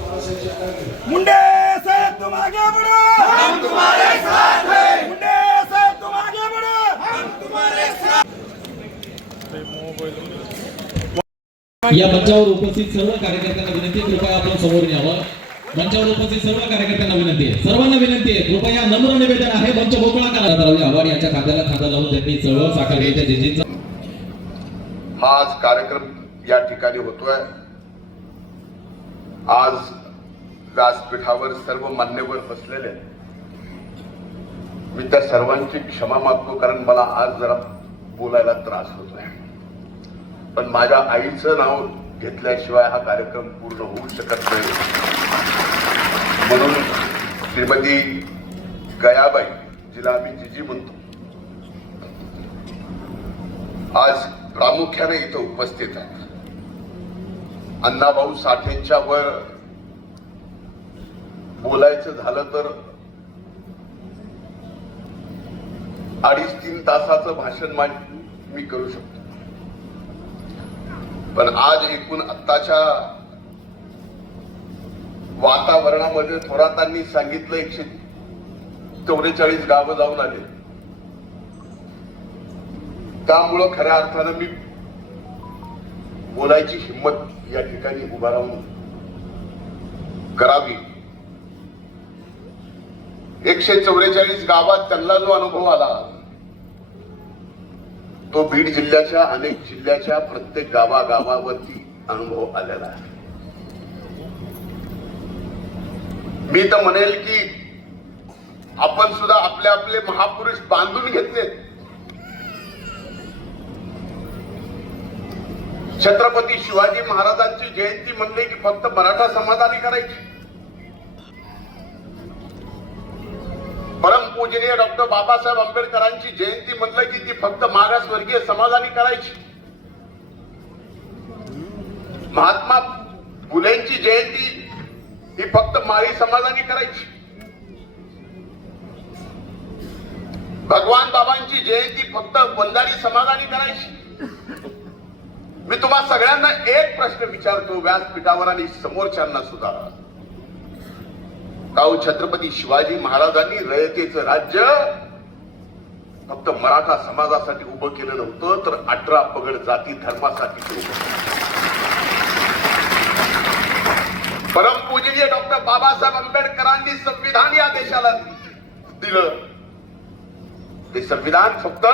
मुंडे साहेब तुम आगे बढ़ो हम तुम्हारे साथ हैं. मुंडे साहेब तुम आगे बढ़ो हम तुम्हारे साथ. या मंचावर उपस्थित सर्व कार्यकर्त्यांना विनंती कृपया आपण समोर यावं मंचावर उपस्थित सर्व कार्यकर्त्यांना विनंती आहे. सर्वांना विनंती आहे कृपया नम्र निवेदन आहे मंच मोकळा करा. राहुल आव्हाड यांच्या खात्याला खांदा लावून त्यांनी चळवळ साखर जिजींचा हा आज कार्यक्रम या ठिकाणी होतोय. आज व्यासपीठावर सर्व मान्यवर बसलेले मी त्या सर्वांची क्षमा मागतो कारण मला आज जरा बोलायला त्रास होत नाही. पण माझ्या आईचं नाव घेतल्याशिवाय हा कार्यक्रम पूर्ण होऊ शकत नाही. म्हणून श्रीमती गयाबाई जिला आम्ही जिजी म्हणतो. आज प्रामुख्याने इथं उपस्थित आहेत. अण्णाभाऊ साठेंच्या वर बोलायचं झालं तर अडीच तीन तासाचं भाषण मा- मी करू शकतो. पण आज एकूण आत्ताच्या वातावरणामध्ये थोरातांनी सांगितलं एकशे चौवेचाळीस गावं जाऊन आले. त्यामुळं खऱ्या अर्थानं मी बोलायची हिंमत या ठिकाणी उभा राहून करावी. एकशे चौवेचाळीस गावात त्यांना जो अनुभव आला तो बीड जिल्ह्याच्या अनेक जिल्ह्याच्या प्रत्येक गावागावावरती अनुभव आलेला आहे. मी तर म्हणेल की आपण सुद्धा आपले आपले महापुरुष बांधून घेतले. छत्रपती शिवाजी महाराजांची जयंती म्हणले की फक्त मराठा समाजाने करायची. परमपूजनीय डॉक्टर बाबासाहेब आंबेडकरांची जयंती म्हणलं की ती फक्त मागासवर्गीय समाजाने करायची. महात्मा फुलेंची जयंती ही फक्त माळी समाजाने करायची. भगवान बाबांची जयंती फक्त बंधारी समाजाने करायची. मी तुम्हा सगळ्यांना एक प्रश्न विचारतो व्यासपीठावर आणि समोरच्यांना सुद्धा. काऊ छत्रपती शिवाजी महाराजांनी रयतेचं राज्य फक्त मराठा समाजासाठी उभं केलं नव्हतं तर अठरा पगड जाती धर्मासाठी ते उभं केलं. परमपूजनीय डॉक्टर बाबासाहेब आंबेडकरांनी संविधान या देशाला दिलं. ते संविधान फक्त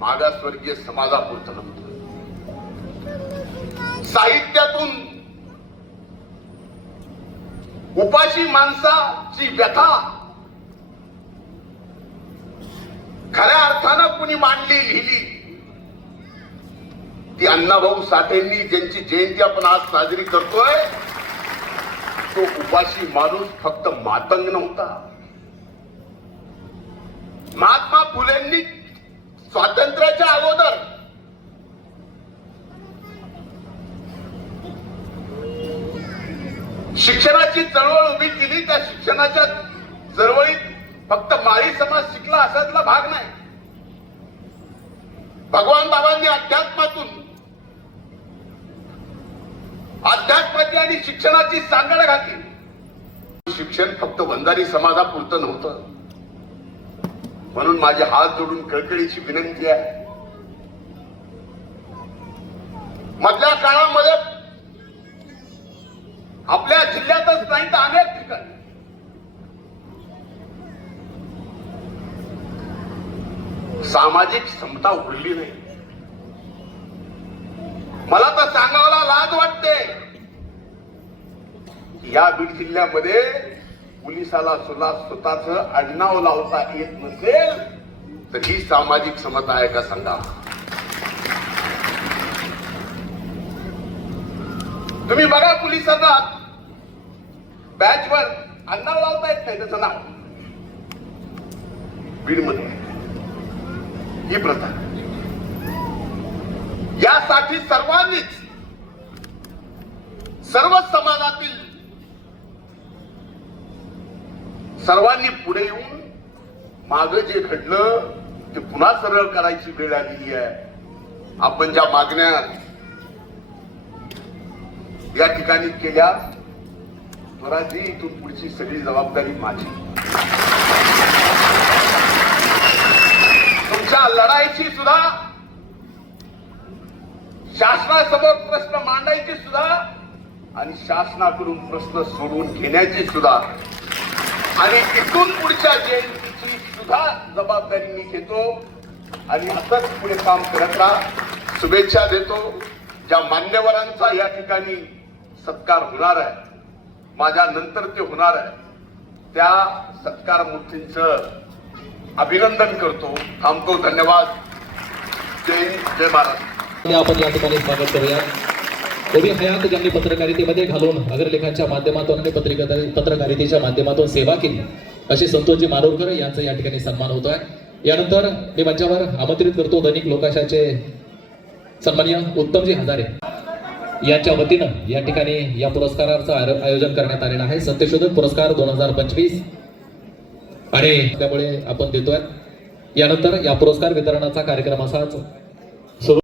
मागासवर्गीय समाजापुरतं नव्हतं. साहित्यातून उपाशी माणसाची व्यथा खऱ्या अर्थानं कुणी मांडली लिहिली? ती अण्णाभाऊ साठेंनी ज्यांची जयंती आपण आज साजरी करतोय तो उपाशी माणूस फक्त मातंग नव्हता. महात्मा फुलेंनी स्वातंत्र्याच्या अगोदर शिक्षणाची चळवळ उभी केली त्या शिक्षणाच्या चळवळीत फक्त माळी समाज शिकला असातला भाग नाही. भगवान बाबांनी अध्यात्मातून अध्यात्माची आणि शिक्षणाची सांगड घातली. शिक्षण फक्त वंजारी समाजापुरतं नव्हतं. म्हणून माझे हात जोडून कळकळीची विनंती आहे. मधल्या काळामध्ये आपल्या जिल्ह्यातच नाही तर अनेक ठिकाणी. सामाजिक क्षमता उघडली नाही. मला तर सांगा वाटते या बीड जिल्ह्यामध्ये पोलिसाला सुद्धा स्वतःच आडनाव लावता येत नसेल तर ही सामाजिक समता आहे का सांगा? तुम्ही बघा पोलिसांना. बॅचवर अन्नाव लावता येत नाही त्याचं नाव. बीडमध्ये. ही प्रथा. यासाठी सर्वांनीच सर्व समाजातील सर्वांनी पुढे येऊन माग जे घडलं ते पुन्हा सरळ करायची वेळ आलेली आहे. आपण ज्या मागण्या या ठिकाणी केल्या स्वराजी इथून पुढची सगळी जबाबदारी माझी. तुमच्या लढाईची सुद्धा शासनासमोर प्रश्न मांडायचे सुद्धा आणि शासनाकडून प्रश्न सोडवून घेण्याची सुद्धा. आणि इथून पुढच्या जयंतीची सुद्धा जबाबदारी मी घेतो. आणि असंच पुढे काम करत राहा शुभेच्छा देतो. ज्या मान्यवरांचा या ठिकाणी सत्कार होणार आहे माझ्या नंतर ते होणार आहे त्या सत्कार मूर्तींचं अभिनंदन करतो. थांबतो. धन्यवाद. जय जय महाराज आपण या ठिकाणी स्वागत करूया. एवढी हयात ज्यांनी पत्रकारितेमध्ये घालून अग्रलेखांच्या माध्यमातून आणि पत्रिका पत्रकारितेच्या माध्यमातून सेवा केली असे संतोषजी मारोरकर यांचा या ठिकाणी सन्मान होतोय. यानंतर मी मंचावर आमंत्रित करतो दैनिक लोकाशाचे सन्माननीय उत्तमजी हजारे. यांच्या वतीनं या ठिकाणी या पुरस्काराचं आयोजन करण्यात आलेलं आहे. सत्यशोधक पुरस्कार दोन हजार पंचवीस. आणि त्यामुळे आपण देतोय. यानंतर या पुरस्कार वितरणाचा कार्यक्रम असाच सुरू